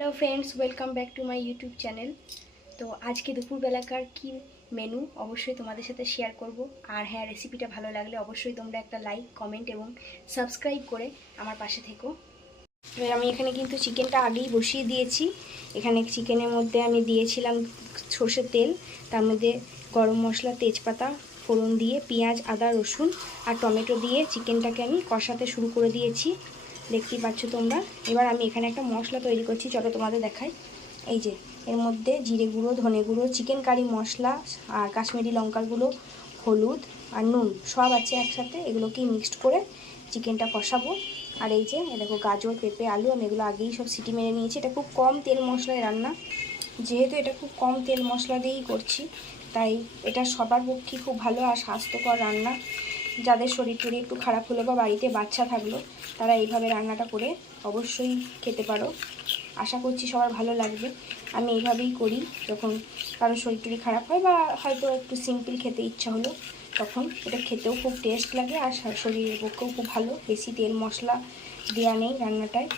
Hello friends, welcome back to my YouTube channel. তো আজকে দুপুরবেলাকার কি মেনু অবশ্যই তোমাদের সাথে শেয়ার করব। আর হ্যাঁ, রেসিপিটা ভালো লাগলে অবশ্যই তোমরা একটা লাইক, কমেন্ট এবং সাবস্ক্রাইব করে আমার পাশে থেকো। এবার আমি এখানে কিন্তু চিকেনটা আগেই বসিয়ে দিয়েছি। এখানে চিকেনের মধ্যে আমি দিয়েছিলাম সর্ষের তেল, তার মধ্যে গরম মশলা, তেজপাতা ফোড়ন দিয়ে পেঁয়াজ, আদা, রসুন আর টমেটো দিয়ে চিকেনটাকে আমি কষাতে শুরু করে দিয়েছি। দেখতেই পাচ্ছ তোমরা। এবার আমি এখানে একটা মশলা তৈরি করছি, চলো তোমাদের দেখাই। এই যে এর মধ্যে জিরে গুঁড়ো, ধনে গুঁড়ো, চিকেন কারি মশলা আর কাশ্মীরি লঙ্কার গুঁড়ো, হলুদ আর নুন সব আছে একসাথে। এগুলোকেই মিক্সড করে চিকেনটা কষাবো। আর এই যে দেখো গাজর, পেঁপে, আলু আমি এগুলো আগেই সব সিটি মেরে নিয়েছি। এটা খুব কম তেল মশলায় রান্না, যেহেতু এটা খুব কম তেল মশলা দিয়েই করছি, তাই এটা সবার পক্ষে খুব ভালো আর স্বাস্থ্যকর রান্না। যাদের শরীর টরীর একটু খারাপ হলো বা বাড়িতে বাচ্চা থাকলো, তারা এইভাবে রান্নাটা করে অবশ্যই খেতে পারো। আশা করছি সবার ভালো লাগবে। আমি এইভাবেই করি যখন কারো শরীর টরীর খারাপ হয় বা হয়তো একটু সিম্পল খেতে ইচ্ছা হলো, তখন এটা খেতেও খুব টেস্ট লাগে আর শরীরের পক্ষেও খুব ভালো। বেশি তেল মশলা দেওয়া নেই রান্নাটায়।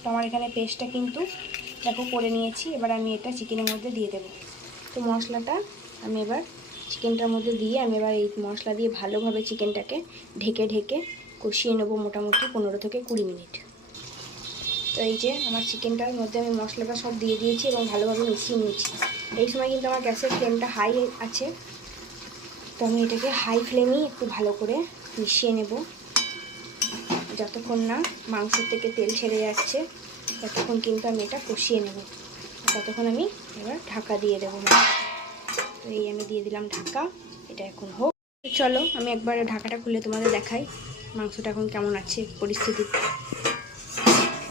তো আমার এখানে পেস্টটা কিন্তু দেখো করে নিয়েছি। এবার আমি এটা চিকেনের মধ্যে দিয়ে দেবো। তো মশলাটা আমি এবার চিকেনটার মধ্যে দিয়ে আমি এবার এই মশলা দিয়ে ভালোভাবে চিকেনটাকে ঢেকে ঢেকে কষিয়ে নেবো মোটামুটি 15 থেকে 20 মিনিট। তো এই যে আমার চিকেনটার মধ্যে আমি মশলাটা সব দিয়ে দিয়েছি এবং ভালোভাবে মিশিয়ে নিয়েছি। এই সময় কিন্তু আমার গ্যাসের ফ্লেমটা হাই আছে, তো আমি এটাকে হাই ফ্লেমেই একটু ভালো করে মিশিয়ে নেব। যতক্ষণ না মাংসের থেকে তেল ছেড়ে যাচ্ছে ততক্ষণ কিন্তু আমি এটা কষিয়ে নেব। ততক্ষণ আমি এবার ঢাকা দিয়ে দেবো। তো এই আমি দিয়ে দিলাম ঢাকা, এটা এখন হোক। চলো আমি একবার ঢাকাটা খুলে তোমাদের দেখাই মাংসটা এখন কেমন আছে পরিস্থিতি।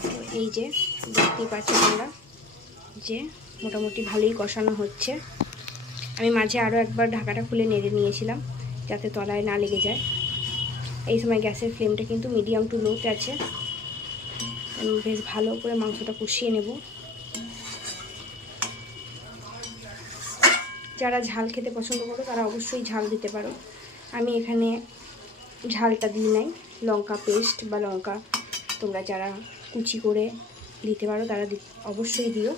তো এই যে দেখতেই পাচ্ছ তোমরা যে মোটামুটি ভালোই কষানো হচ্ছে। আমি মাঝে আরও একবার ঢাকাটা খুলে নেড়ে নিয়েছিলাম যাতে তলায় না লেগে যায়। এই সময় গ্যাসের ফ্লেমটা কিন্তু মিডিয়াম টু লোতে আছে। আমি বেশ ভালো করে মাংসটা কষিয়ে নেব। যারা ঝাল খেতে পছন্দ করো তারা অবশ্যই ঝাল দিতে পারো। আমি এখানে ঝালটা দিই নাই, লঙ্কা পেস্ট বা লঙ্কা তোমরা যারা কুচি করে দিতে পারো তারা অবশ্যই দিও।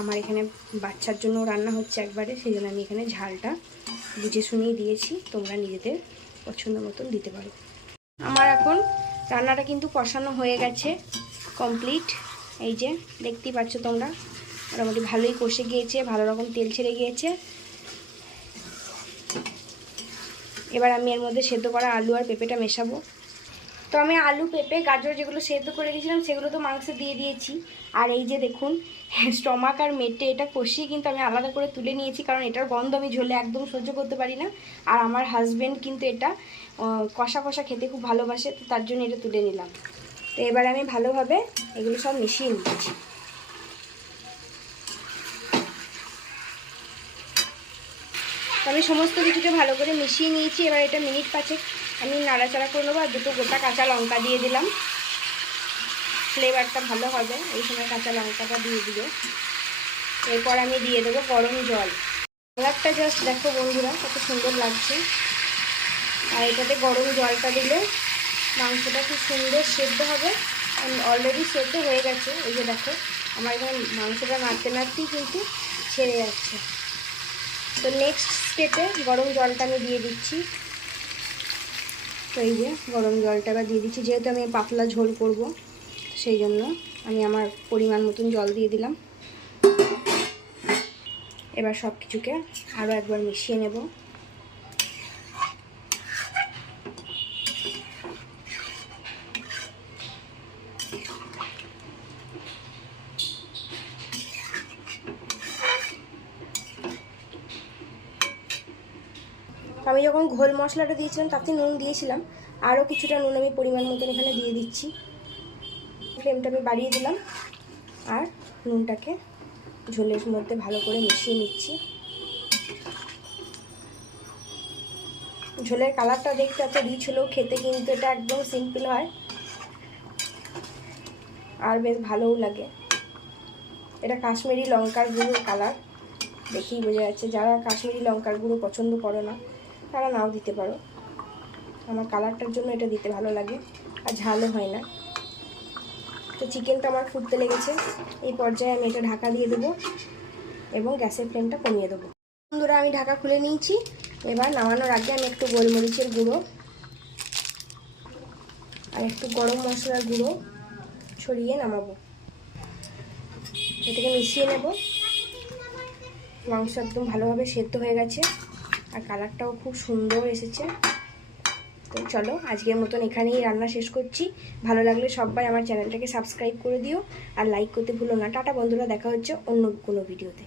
আমার এখানে বাচ্চার জন্য রান্না হচ্ছে একবারে, সেই জন্য আমি এখানে ঝালটা বুঝে শুনেই দিয়েছি। তোমরা নিজেদের পছন্দ মতন দিতে পারো। আমার এখন রান্নাটা কিন্তু কষানো হয়ে গেছে, কমপ্লিট। এই যে দেখতেই পাচ্ছ তোমরা মোটামুটি ভালোই কষে গিয়েছে, ভালো রকম তেল ছেড়ে গিয়েছে। এবার আমি এর মধ্যে সেদ্ধ করা আলু আর পেঁপেটা মেশাবো। তো আমি আলু, পেঁপে, গাজর যেগুলো সেদ্ধ করে রেখেছিলাম সেগুলো তো মাংসে দিয়ে দিয়েছি। আর এই যে দেখুন স্টমাক আর মেটে এটা কষিয়ে কিন্তু আমি আলাদা করে তুলে নিয়েছি, কারণ এটার গন্ধ আমি ঝোলে একদম সহ্য করতে পারি না। আর আমার হাজব্যান্ড কিন্তু এটা কষা কষা খেতে খুব ভালোবাসে, তো তার জন্য এটা তুলে নিলাম। তো এবার আমি ভালোভাবে এগুলো সব মিশিয়ে নিচ্ছি। আমি সমস্ত কিছুকে ভালো করে মিশিয়ে নিয়েছি। এবার এটা মিনিট 5 আমি নাড়াচাড়া করে নেবো। আর দুটো গোটা কাঁচা লঙ্কা দিয়ে দিলাম, ফ্লেভারটা ভালো হবে। এই সময় কাঁচা লঙ্কাটা দিয়ে দিও। এরপর আমি দিয়ে দেবো গরম জল। কালারটা জাস্ট দেখো বন্ধুরা কত সুন্দর লাগছে। আর এটাতে গরম জলটা দিলে মাংসটা খুব সুন্দর সেদ্ধ হবে। অলরেডি সেদ্ধ হয়ে গেছে। এই যে দেখো আমার এখানে মাংসটা নাড়তে নাড়তেই কিন্তু ছেড়ে যাচ্ছে। তো নেক্সট স্টেপে গরম জলটা আমি দিয়ে দিচ্ছি। তো এই যে গরম জলটা এবার দিয়ে দিচ্ছি, যেহেতু আমি পাতলা ঝোল করব সেই জন্য আমি আমার পরিমাণ মতন জল দিয়ে দিলাম। এবার সব কিছুকে আরও একবার মিশিয়ে নেব। আমি যখন ঘোল মশলাটা দিয়েছিলাম তাতে নুন দিয়েছিলাম, আরও কিছুটা নুন আমি পরিমাণ মতন এখানে দিয়ে দিচ্ছি। ফ্লেমটা আমি বাড়িয়ে দিলাম আর নুনটাকে ঝোলের মধ্যে ভালো করে মিশিয়ে নিচ্ছি। ঝোলের কালারটা দেখতে এত রিচ হলেও খেতে কিন্তু এটা একদম সিম্পল হয় আর বেশ ভালোও লাগে। এটা কাশ্মীরি লঙ্কার গুঁড়োর কালার, দেখেই বোঝা যাচ্ছে। যারা কাশ্মীরি লঙ্কার গুঁড়ো পছন্দ করো না তারা নাও দিতে পারো। আমার কালারটার জন্য এটা দিতে ভালো লাগে আর ঝালও হয় না। তো চিকেনটা আমার ফুটতে লেগেছে, এই পর্যায়ে আমি এটা ঢাকা দিয়ে দেবো এবং গ্যাসের ফ্লেমটা কমিয়ে দেবো। বন্ধুরা আমি ঢাকা খুলে নিয়েছি। এবার নামানোর আগে আমি একটু গোলমরিচের গুঁড়ো আর একটু গরম মশলার গুঁড়ো ছড়িয়ে নামাবো, এটাকে মিশিয়ে নেব। মাংস একদম ভালোভাবে সেদ্ধ হয়ে গেছে আর কালারটাও খুব সুন্দর এসেছে। তো চলো আজকের মতন এখানেই রান্না শেষ করছি। ভালো লাগলে সবাই আমার চ্যানেলটাকে সাবস্ক্রাইব করে দিও আর লাইক করতে ভুলো না। টাটা বন্ধুরা, দেখা হচ্ছে অন্য কোনো ভিডিওতে।